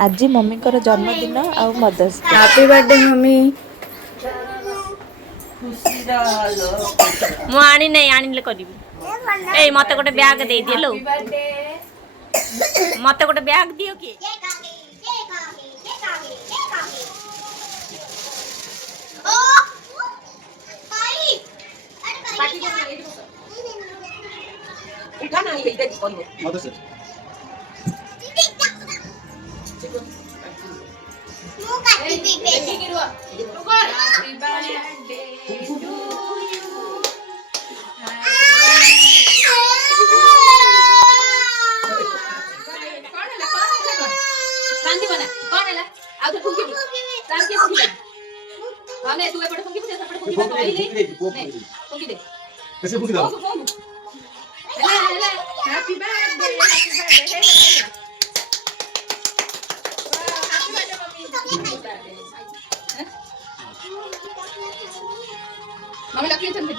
आज मम्मी जन्मदिन आ mother's day. Happy birthday mummy. मु आनी नहीं आनिले करिबी। ए मते गोटे बैग दे दिलो। मते गोटे बैग दियो कि उठा ना ये दे बोलो मदर्स डे मु काटी दे बेटी की रुआ रुको हैप्पी बर्थडे टू यू शांति बना कौन है ला आ तो फुंकी शांति से फुंकी हमने तू एपटे फुंकी से सेपटे फुंकी तो आई नहीं फुंकी दे कैसे फुंकी दो हेला happy birthday mummy Lucky Chandan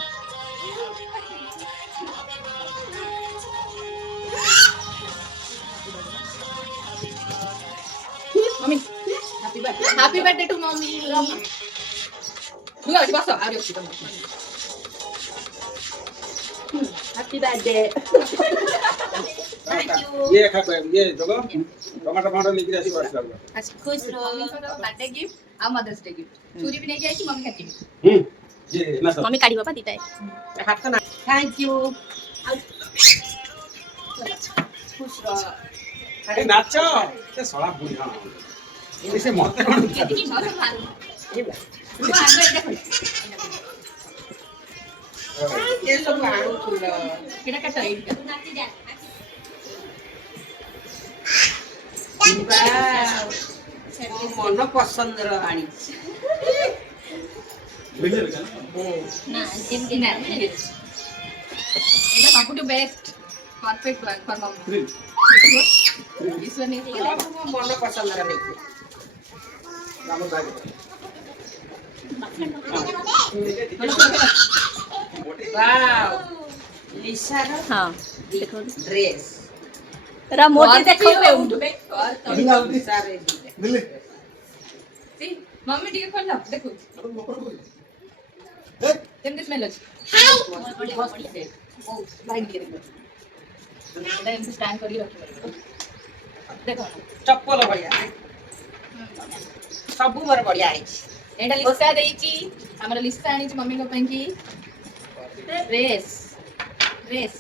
mummy happy birthday to mummy 누가 어디 봤어? 아리 없이 happy birthday thank you ये खा ये जगह टमाटर टमाटर लेके आसी बस लगला अच्छा खुश रहो बर्थडे गिफ्ट आ मदर्स डे गिफ्ट चूरी भी लेके आई थी मम्मी खाती ये ना सब मम्मी काढ़ी बाबा दीटा है हाथ का ना थैंक यू खुश रहो अरे नाचो ये सळा बुढ़ी हां इसे मत कोन कितनी बहुत मारो रुको आगे देखो ये सब आड़ू फूल केटा कटा इनका मन पसंद र आनी ना जिम के ना এটা सबटू बेस्ट परफेक्ट वन फॉर मम दिस वन इज मन पसंद र नहीं राम बैग वाओ लिसा रो हां देखो ड्रेस रा मोटी देखो पे और तो सारे सी मम्मी ठीक खोल लो देखो केमती स्मेल अछि ओ लाइन के देखो एटा एमसे स्टैंड करी रखी देखो चप्पल बढ़िया सब मोर बढ़िया है एटा लिसा देइची हमरा लिसा आनी छी मम्मी को पन की ड्रेस ड्रेस